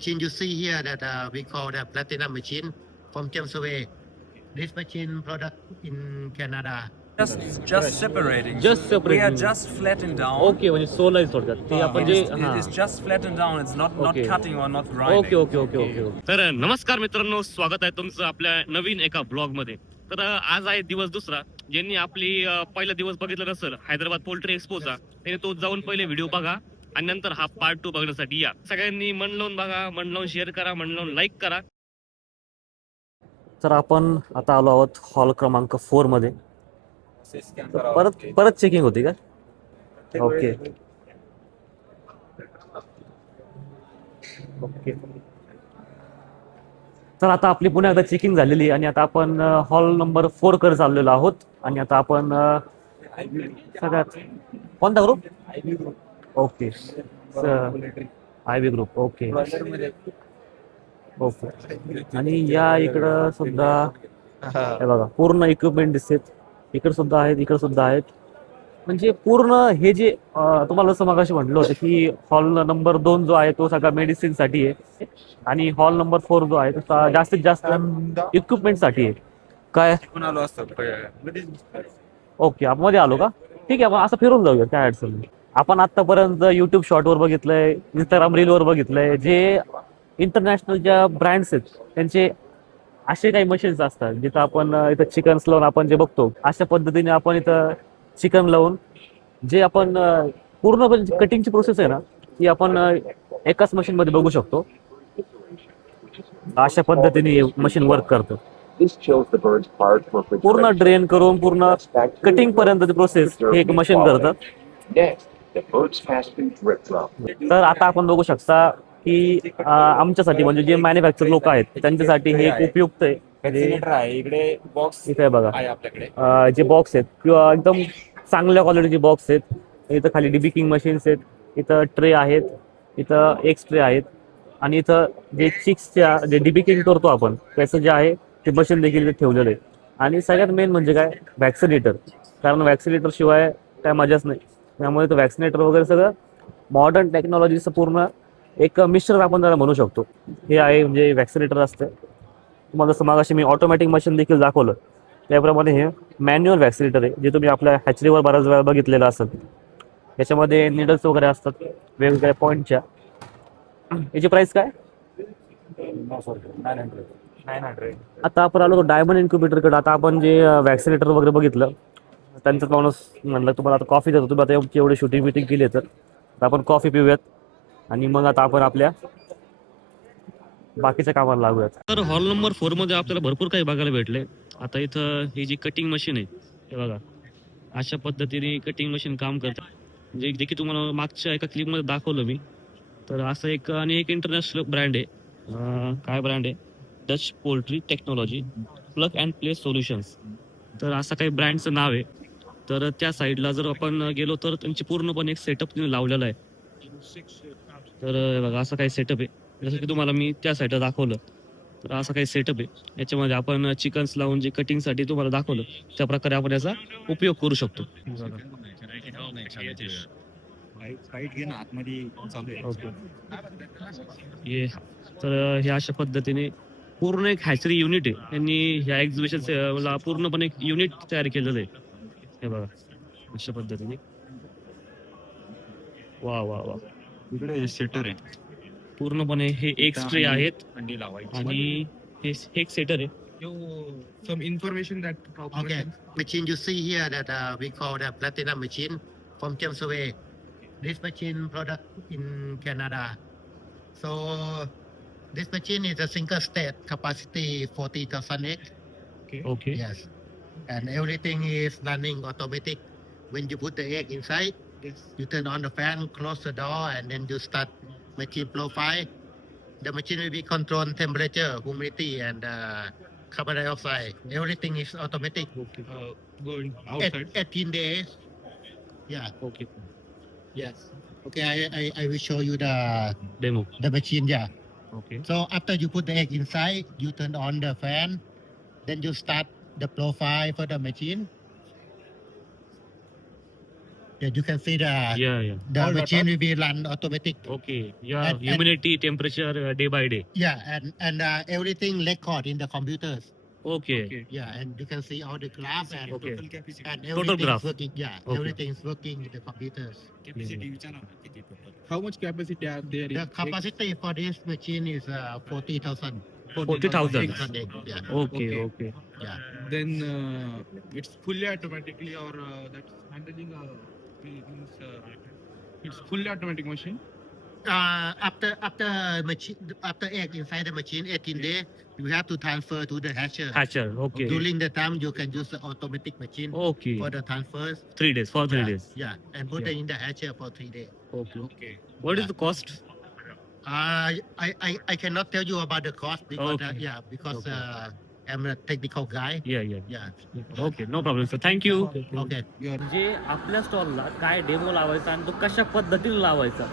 Machine you see here that we call the platinum machine from James Way. This machine product in Canada. just separating. Just We are separating. just flattened down. Okay म्हणजे सोलाय थोडक्यात ते आपण जे It is just flattened down. It's not Okay. cutting or not grinding. Okay okay okay okay okay. तर नमस्कार मित्रांनो, स्वागत आहे तुमचं आपल्या नवीन एका ब्लॉग मध्ये. तर आज आहे दिवस दुसरा. ज्यांनी आपली पहिला दिवस बघितला नसेल हैदराबाद पोल्ट्री एक्सपोचा, त्याने तो जाऊन पहिले व्हिडिओ बघा आणि नंतर हा पार्ट 2 बघण्यासाठी या. सगळ्यांनी मन लावून बघा, मन लावून शेअर करा, मन लावून लाईक करा. तर आपण आता आलो आहोत हॉल क्रमांक 4 मध्ये. तर परत परत चेकिंग होती का? Okay okay. तर आता आपली पुन्हा एकदा चेकिंग झालेली आहे आणि आता आपण हॉल नंबर 4 कडे चाललेलो आहोत. आणि आता आपण सगळ्यात कोणता group? Okay, I V group. Okay okay. आणि या इकडं सुद्धा हे बघा पूर्ण इक्विपमेंट दिसतात. इकडे सुद्धा आहेत, इकडे सुद्धा आहेत. म्हणजे पूर्ण हे जे तुम्हाला जसं मगाशी म्हटलं होतं की हॉल नंबर 2 जो आहे तो सगळा मेडिसिन साठी आहे आणि हॉल नंबर 4 जो आहे तो जास्तीत जास्त इक्विपमेंट साठी आहे. काय ओके, आपण मध्ये आलो का? ठीक आहे, आपण असं फिरून जाऊया, काय अडचण नाही. आपण आतापर्यंत युट्यूब शॉर्टवर बघितलंय, इंस्टाग्राम रीलवर बघितलंय, जे इंटरनॅशनल ज्या ब्रँड्स आहेत त्यांचे असे काही मशीन्स असतात जिथं आपण इथं चिकन्स लावून आपण जे बघतो अशा पद्धतीने आपण इथं चिकन लावून जे आपण पूर्ण कटिंगची प्रोसेस आहे ना ती आपण एकाच मशीन मध्ये बघू शकतो. अशा पद्धतीने मशीन वर्क करतं. पूर्ण ड्रेन करून पूर्ण कटिंग पर्यंत प्रोसेस हे एक मशीन करतं. तर आता आपण बघू शकता की आमच्यासाठी म्हणजे जे मॅन्युफॅक्चर लोक आहेत त्यांच्यासाठी हे एक उपयुक्त आहे. इकडे बॉक्स इथे बघा आहे आपल्याकडे. जे बॉक्स आहेत किंवा एकदम चांगल्या क्वालिटीचे बॉक्स आहेत. इथं खाली डिबिकिंग मशीन्स आहेत, इथं ट्रे आहेत, इथं एक्स ट्रे आहेत आणि इथं जे चिक्सच्या जे डिबिकिंग करतो आपण त्याचं जे आहे ते मशीन देखील इथे ठेवलेलं आहे. आणि सगळ्यात मेन म्हणजे काय, वॅक्सिनेटर. कारण वॅक्सिनेटर शिवाय काय मजाच नाही. त्यामुळे तो वॅक्सिनेटर वगैरे सगळं मॉडर्न टेक्नॉलॉजीचं पूर्ण एक मिश्रण आपण त्याला म्हणू शकतो. हे आहे म्हणजे वॅक्सिनेटर असतं. तुम्हाला जसं मागाशी मी ऑटोमॅटिक मशीन देखील दाखवलं त्याप्रमाणे हे मॅन्युअल वॅक्सिनेटर आहे, जे तुम्ही आपल्या हॅचरीवर बऱ्याच वेळा बघितलेलं असेल. याच्यामध्ये निडल्स वगैरे असतात वेगवेगळ्या पॉईंटच्या. याची प्राइस काय? 900. आता आपण आलो डायमंड इन्क्युबेटरकडे. आता आपण जे वॅक्सिनेटर वगैरे बघितलं त्यांचा माणूस म्हणलं तुम्हाला आता कॉफी देतो, तुम्ही आता एवढी शूटिंग मिटिंग केली तर आपण कॉफी पिऊयात आणि मग आता आपण आपल्या बाकीच्या कामाला लागूयात. तर हॉल नंबर 4 मध्ये आपल्याला भरपूर काही बघायला भेटले. आता इथं ही जी कटिंग मशीन आहे हे बघा, अशा पद्धतीने कटिंग मशीन काम करतात. जे की तुम्हाला मागच्या एका क्लिपमध्ये दाखवलं मी. तर असं एक आणि एक इंटरनॅशनल ब्रँड आहे. काय ब्रँड आहे? Dutch poultry technology plug and play solutions. तर असं काही ब्रँडचं नाव आहे. तर त्या साईडला जर आपण गेलो तर त्यांची पूर्णपणे एक सेटअप तिने लावलेला आहे. तर बघा असं काही सेटअप आहे, जसं की तुम्हाला मी त्या साईडला दाखवलं. तर असं काही सेटअप आहे. याच्यामध्ये आपण चिकन्स लावून जे कटिंगसाठी तुम्हाला दाखवलं त्या प्रकारे आपण याचा उपयोग करू शकतो. हे तर हे अशा पद्धतीने पूर्ण एक हॅचरी युनिट आहे. त्यांनी ह्या एक्झिबिशन पूर्णपणे एक युनिट तयार केलेलं आहे. हे बघा अशा पद्धतीने. वा वा वा. इकडे सेटर आहे. पूर्णपणे हे एक्स ट्रे आहेत आणि हे एक सेटर आहे. Some information that Okay, machine you see here that we call the platinum machine from James Way. This machine product in Canada. So this machine is a single state capacity 40,000 egg. Okay. Yes, and everything is running automatic. When you put the egg inside, you turn on the fan, close the door, and then you start machine profile. The machine will be control temperature, humidity, and carbon dioxide. Everything is automatic. going outside. 18 days. Yeah. Okay. Yes. Okay, I will show you demo. the machine. Yeah. Okay. So after you put the egg inside, you turn on the fan, then you start the profile for the machine. Yeah, you can see the Yeah. the All machine data. will be run automatic. Okay. Yeah. And- Humidity, temperature, day by day. Yeah, and everything record in the computers. Okay. Yeah, and you can see all the graph and Okay. and Total everything graph. is working. Yeah, Okay. everything is working with the computers. How much capacity are there? The capacity for this machine is 40,000. 40,000. Yeah, Okay. Okay. Okay. yeah. Then it's fully automatically or that's handling means, it's fully automatic machine. After machine after egg inside the machine 18 days, you have to transfer to the hatcher. Hatcher. Okay. During the time, you can use the automatic machine Okay. for the transfers. 3 days. For 3 Yeah, days. yeah, and put Yeah. it in the hatcher for 3 days. Okay. Okay. What is Yeah. the cost? I cannot tell you about the cost because Okay. because Okay. I'm a technical guy. Yeah. Yeah. Okay. No problem. So thank you. Okay. म्हणजे आपल्या स्टॉलला काय demo लावायचा आणि तो कशा पद्धतीने लावायचा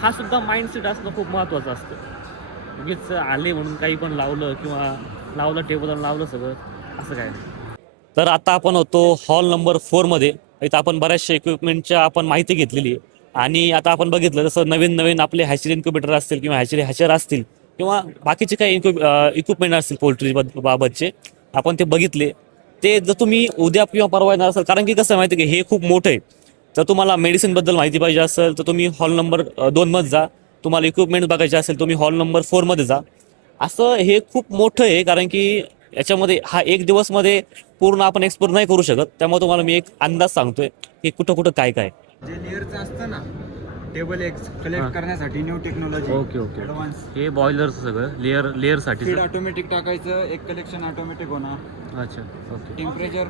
हा सुद्धा माइंडसेट असणं खूप महत्त्वाचं असतं. उगीच आले म्हणून काही पण लावलं किंवा लावलं टेबल आणि लावलं सगळं असं काय नाही. तर आता आपण होतो हॉल नंबर 4मध्ये. इथं आपण बऱ्याचशा इक्विपमेंटच्या आपण माहिती घेतलेली आहे आणि आता आपण बघितलं जसं नवीन आपले हॅचरी इन्क्युबेटर असतील किंवा हॅचर असतील किंवा बाकीचे काही इक्विपमेंट असतील पोल्ट्री बाबतचे आपण ते बघितले. ते जर तुम्ही उद्या किंवा परवा येणार असाल, कारण की कसं माहिती आहे की हे खूप मोठं आहे. जर तुम्हाला मेडिसिनबद्दल माहिती पाहिजे असेल तर तुम्ही हॉल नंबर 2मध्ये जा. तुम्हाला इक्विपमेंट बघायचे असेल तुम्ही हॉल नंबर 4मध्ये जा. असं हे खूप मोठं आहे, कारण की याच्यामध्ये हा एक दिवसमध्ये पूर्ण आपण एक्सप्लोर नाही करू शकत. त्यामुळे तुम्हाला मी एक अंदाज सांगतोय की कुठं काय जे लेअरचं असतं ना टेबल एक्स हां. कलेक्ट करण्यासाठी न्यू टेक्नॉलॉजी ओके. ॲडव्हान्स हे बॉयलरचं सगळं लेअरसाठी. फीड ऑटोमॅटिक टाकायचं, एक कलेक्शन ऑटोमॅटिक होणार, अच्छा. ओके. टेम्परेचर.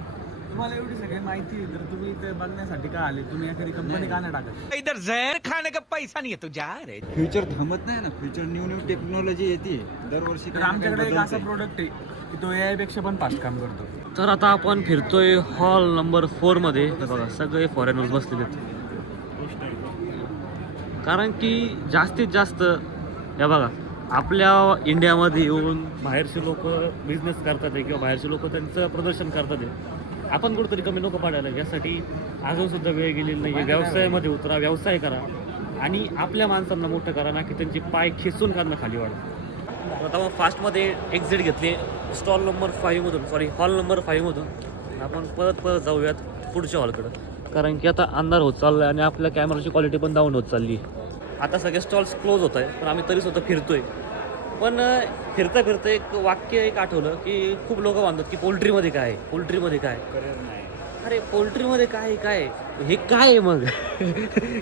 तुम्हाला एवढी सगळी माहिती आहे तर तुम्ही इथे बघण्यासाठी का आले? तुम्ही एखादी कंपनी का नाही टाकत? इधर जहर खाने का पैसा नहीं है तो जा रे. फ्युचर थांबत नाही ना, फ्युचर न्यू टेक्नॉलॉजी येते दरवर्षी. तर आमच्याकडे एक असा प्रोडक्ट आहे की तो AI पेक्षा पण फास्ट काम करतो. तर आता आपण फिरतोय हॉल नंबर 4मध्ये. हे बघा सगळे फॉरेनर्स बसलेले आहेत, कारण की जास्तीत जास्त हे बघा आपल्या इंडियामध्ये येऊन बाहेरचे लोक बिझनेस करतात आहे किंवा बाहेरचे लोक त्यांचं प्रदर्शन करतात आहे. आपण कुठेतरी कमी नको पाडायला. यासाठी अजूनसुद्धा वेळ गेलेली नाही आहे. व्यवसायामध्ये उतरा, व्यवसाय करा आणि आपल्या माणसांना मोठं करा ना की त्यांचे पाय खेचून काढणं खाली वाढा. आता मग फास्टमध्ये एक्झिट घेतली स्टॉल नंबर 5मधून, हॉल नंबर 5मधून. आपण परत जाऊयात पुढच्या हॉलकडं, कारण की आता अंधार होत चालला आहे आणि आपल्या कॅमेराची क्वालिटी पण डाऊन होत चालली. आता सगळे स्टॉल्स क्लोज होत आहे, पण आम्ही तरीसुद्धा फिरतोय. पण फिरता एक वाक्य आठवलं की खूप लोक म्हणतात की पोल्ट्रीमध्ये काय आहे, पोल्ट्रीमध्ये काय. अरे पोल्ट्रीमध्ये काय हे काय आहे मग?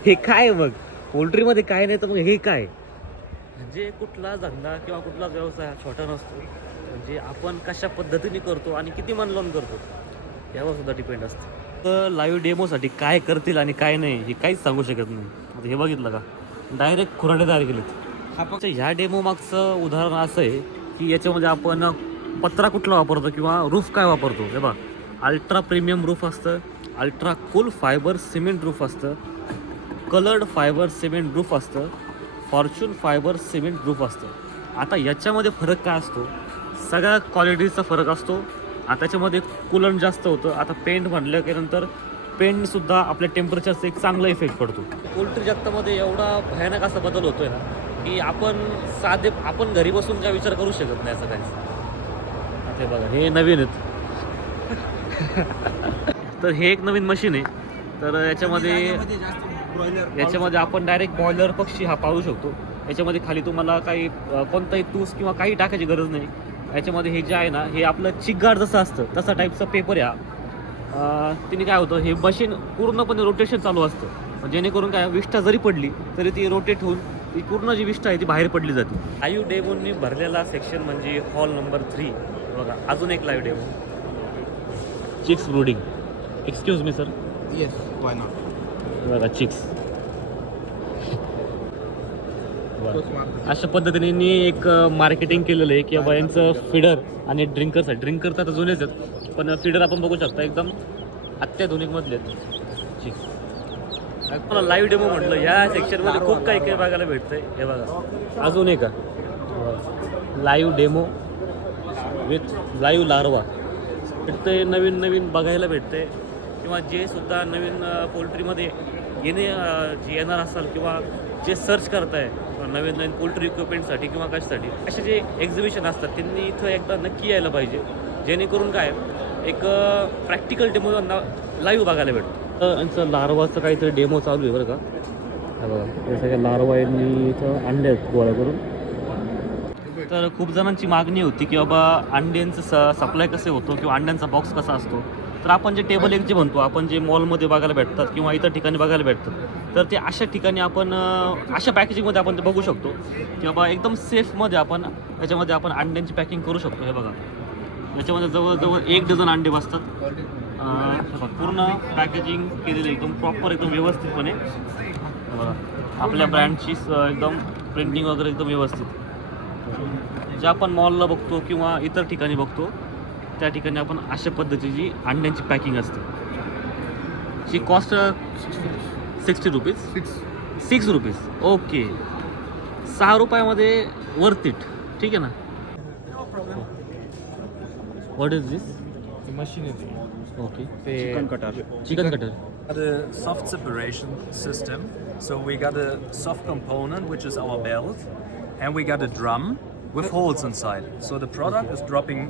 हे काय आहे मग? पोल्ट्रीमध्ये काय नाही तर मग हे काय? म्हणजे कुठला धंदा किंवा कुठला व्यवसाय छोटा नसतो. म्हणजे आपण कशा पद्धतीने करतो आणि किती मन लावून करतो यावर सुद्धा डिपेंड असतं. तर लाईव्ह डेमोसाठी काय करतील आणि काय नाही हे काहीच सांगू शकत नाही. आता हे बघितलं का, डायरेक्ट खुराडे तयार केलेत. ह्या डेमो मागचं उदाहरण असं आहे की याच्यामध्ये आपण पत्रा कुठला वापरतो किंवा रूफ काय वापरतो. हे बघा अल्ट्रा प्रीमियम रूफ असतं, ultra cool fibre cement roof असतं, कलर्ड फायबर सिमेंट रूफ असतं, फॉर्च्यून फायबर सिमेंट रूफ असतं. आता याच्यामध्ये फरक काय असतो? सगळ्या क्वालिटीचा फरक असतो. आता त्याच्यामध्ये कूलंट जास्त होतं. आता पेंट म्हटलं की नंतर पेंटसुद्धा आपल्या टेम्परेचरचा एक चांगला इफेक्ट पडतो. पोल्ट्री जगतामध्ये एवढा भयानक असा बदल होतोय ना की आपण घरी बसून काय विचार करू शकत नाही असं काहीच. आता हे बघा हे नवीन आहेत. तर हे एक नवीन मशीन आहे. तर याच्यामध्ये आपण डायरेक्ट बॉयलर पक्षी हा पाळू शकतो. याच्यामध्ये खाली तुम्हाला काही कोणताही तूस किंवा काही टाकायची गरज नाही. याच्यामध्ये हे जे आहे ना हे आपलं चिकगार्ड जसं असतं तसा टाईपचा पेपर आहे हा. तिने काय होतं हे मशीन पूर्णपणे रोटेशन चालू असतं, जेणेकरून काय विष्ठा जरी पडली तरी ती रोटेट होऊन ती पूर्ण जी विष्ठा आहे ती बाहेर पडली जाते. लाईव्ह डेमोनी भरलेला सेक्शन म्हणजे हॉल नंबर 3. बघा अजून एक live demo, chicks brooding. Excuse me sir. Yes, why not. बघा चिक्स. अशा पद्धतीने एक मार्केटिंग केलेलं आहे की बाबा यांचं फिडर आणि ड्रिंकर तर आता जुनेच आहेत, पण फिडर आपण बघू शकता एकदम अत्याधुनिक मधले आहेत चिक्स. मला लाईव्ह डेमो म्हटलं ह्या सेक्शनमध्ये खूप काही बघायला भेटतंय. हे बघा अजून एक live demo with live larva भेटतंय, नवीन बघायला भेटतंय. किंवा जे सुद्धा नवीन पोल्ट्रीमध्ये जे येणार असाल किंवा जे सर्च करताय नवीन नवीन पोल्ट्री इक्विपमेंटसाठी किंवा कशासाठी असे जे एक्झिबिशन असतात त्यांनी इथं एकदा नक्की यायला पाहिजे, जेणेकरून काय एक प्रॅक्टिकल डेमो त्यांना लाईव्ह बघायला भेटतो. यांचं लार्वाचं काहीतरी डेमो चालू आहे बरं का. हा बघा हे सगळ्या लार्वा यांनी इथं आणले आहेत गोळा करून. तर खूप जणांची मागणी होती की बाबा अंड्यांचं सप्लाय कसे होतो किंवा अंड्यांचा बॉक्स कसा असतो. तर आपण जे टेबल एक जे म्हणतो आपण जे मॉलमध्ये बघायला भेटतात किंवा इतर ठिकाणी बघायला भेटतात तर ते अशा ठिकाणी आपण अशा पॅकेजिंगमध्ये आपण ते बघू शकतो की बाबा एकदम सेफमध्ये आपण त्याच्यामध्ये आपण अंड्यांची पॅकिंग करू शकतो. हे बघा याच्यामध्ये जवळजवळ 1 डझन अंडे बसतात. पूर्ण पॅकेजिंग केलेली एकदम प्रॉपर एकदम व्यवस्थितपणे. बघा आपल्या ब्रँडची एकदम प्रिंटिंग वगैरे एकदम व्यवस्थित. जे आपण मॉलला बघतो किंवा इतर ठिकाणी बघतो त्या ठिकाणी आपण अशा पद्धतीची अंड्यांची पॅकिंग असते. ची कॉस्ट 60 रुपीज. 6 रुपीज. ओके 6 रुपयामध्ये वर्थ इट. ठीक आहे ना. What is this machine okay chicken cutter. The soft separation system. So we got a soft component, which is our belt, and we got a drum with holes inside. So the product is dropping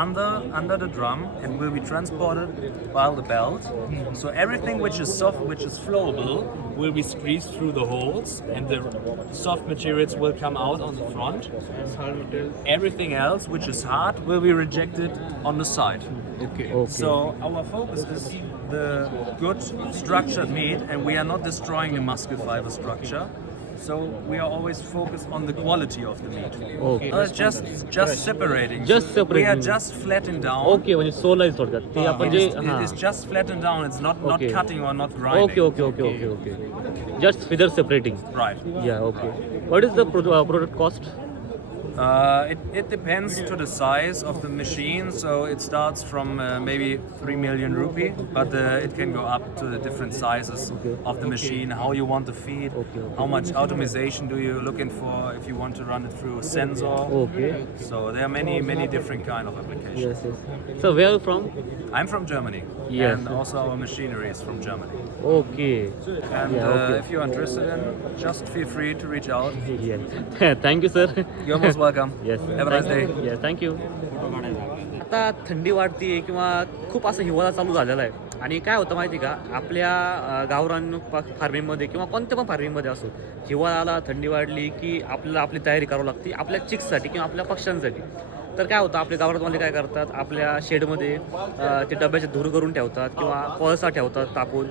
under the drum and will be transported by the belt. So everything which is soft, which is flowable, will be squeezed through the holes, and the soft materials will come out on the front. Everything else, which is hard, will be rejected on the side. Okay. So our focus is the good structured meat, and we are not destroying the muscle fiber structure. So we are always focused on the quality of the meat. Okay. Just separating. Just We are separating. just flattening down. Okay म्हणजे soul आहे थोडक्यात ते आपण जे It is just flattened down. It's not Okay. cutting or not grinding. Okay just feather separating. Right. या okay. What is the product cost? It depends to the size of the machine. So it starts from maybe 3 million rupee, but it can go up to the different sizes of the machine. How you want to feed, how much automation do you looking for? If you want to run it through a sensor. Okay. So there are many different kind of applications. Yes. So wear from? I'm from Germany, Yes. and also our machinery is from Germany. Okay. And Yeah, okay. if you're interested in, just feel free to reach out. Thank you sir. You're most welcome. Yes. Have a nice day. Yes thank you. आता थंडी वाढते किंवा खूप असं हिवाळा चालू झालेला आहे आणि काय होतं माहिती का आपल्या गावरान फार्मिंगमध्ये किंवा कोणत्या पण फार्मिंगमध्ये असो हिवाळ्याला थंडी वाढली की आपल्याला आपली तयारी करावी लागते आपल्या चिक्ससाठी किंवा आपल्या पक्ष्यांसाठी. तर काय होतं आपले गावरानवाले काय करतात आपल्या शेडमध्ये ते डब्याचे धूर करून ठेवतात किंवा कोळसा ठेवतात तापून.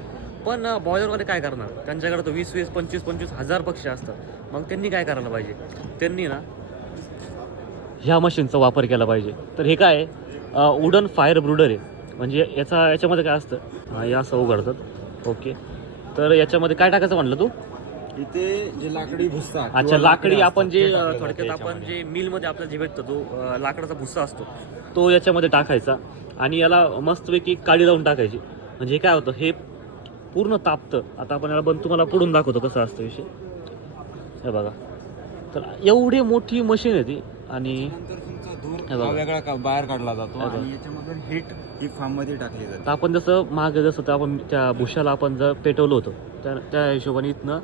पण बॉयलरवाले काय करणार त्यांच्याकडे तर 20 25 हजार पक्षी असतात. मग त्यांनी काय करायला पाहिजे त्यांनी ना ह्या मशीनचा वापर केला पाहिजे. तर हे काय वुडन फायर ब्रूडर आहे म्हणजे याच्यामध्ये काय असतं हे असं उघडतात. ओके तर याच्यामध्ये काय टाकायचं म्हणलं तू? इथे जे लाकडी भुस्सा अच्छा लाकडी आपण जे थोडक्यात आपण जे मिलमध्ये आपल्याला जे भेटतो तो लाकडाचा भुस्सा असतो तो याच्यामध्ये टाकायचा आणि याला मस्तपैकी काडी लावून टाकायची. म्हणजे काय होतं हे पूर्ण तापतं. आता आपण याला तुम्हाला पुढून दाखवतो कसं असतं विषय. हे बघा तर एवढी मोठी मशीन आहे ती आणि नंतर तुमचा धूर वेगळा बाहेर काढला जातो आणि याच्यामधून हीट ही फार्म मध्ये टाकली जाते. तर आपण जसं मागे जसं तर आपण त्या भुशाला आपण जर पेटवलं होतं त्या हिशोबाने इथनं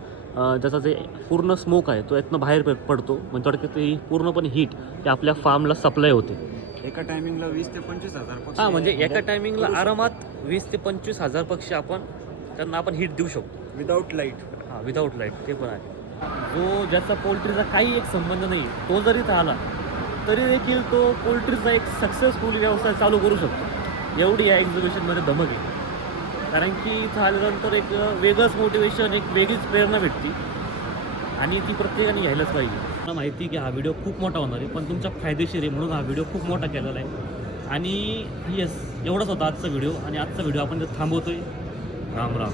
त्याचा जे पूर्ण स्मोक आहे तो इथनं बाहेर पडतो. म्हणजे थोडक्यात ही पूर्णपणे हीट ते आपल्या फार्मला सप्लाय होते. एका टायमिंगला 20 ते 25 हजार पक्षी. हां म्हणजे एका टायमिंगला आरामात 20 ते 25 हजार पक्षी आपण त्यांना आपण हीट देऊ शकतो विदाउट लाईट. हां विदाऊट लाईट ते पण आहे. जो ज्याचा पोल्ट्रीचा काही एक संबंध नाही तो जरी इथं आला तरी देखील तो पोल्ट्रीचा एक सक्सेसफुल व्यवसाय चालू करू शकतो. एवढी या एक्झिबिशनमध्ये धमक आहे. कारण की इथं आल्यानंतर एक वेगळंच मोटिवेशन एक वेगळीच प्रेरणा भेटते आणि ती प्रत्येकाने घ्यायलाच पाहिजे. मला माहिती आहे की हा व्हिडिओ खूप मोठा होणार आहे पण तुमच्या फायदेशीर आहे म्हणून हा व्हिडिओ खूप मोठा केलेला आहे. आणि येस एवढाच होता आजचा व्हिडिओ आणि आजचा व्हिडिओ आपण थांबवतोय. राम राम.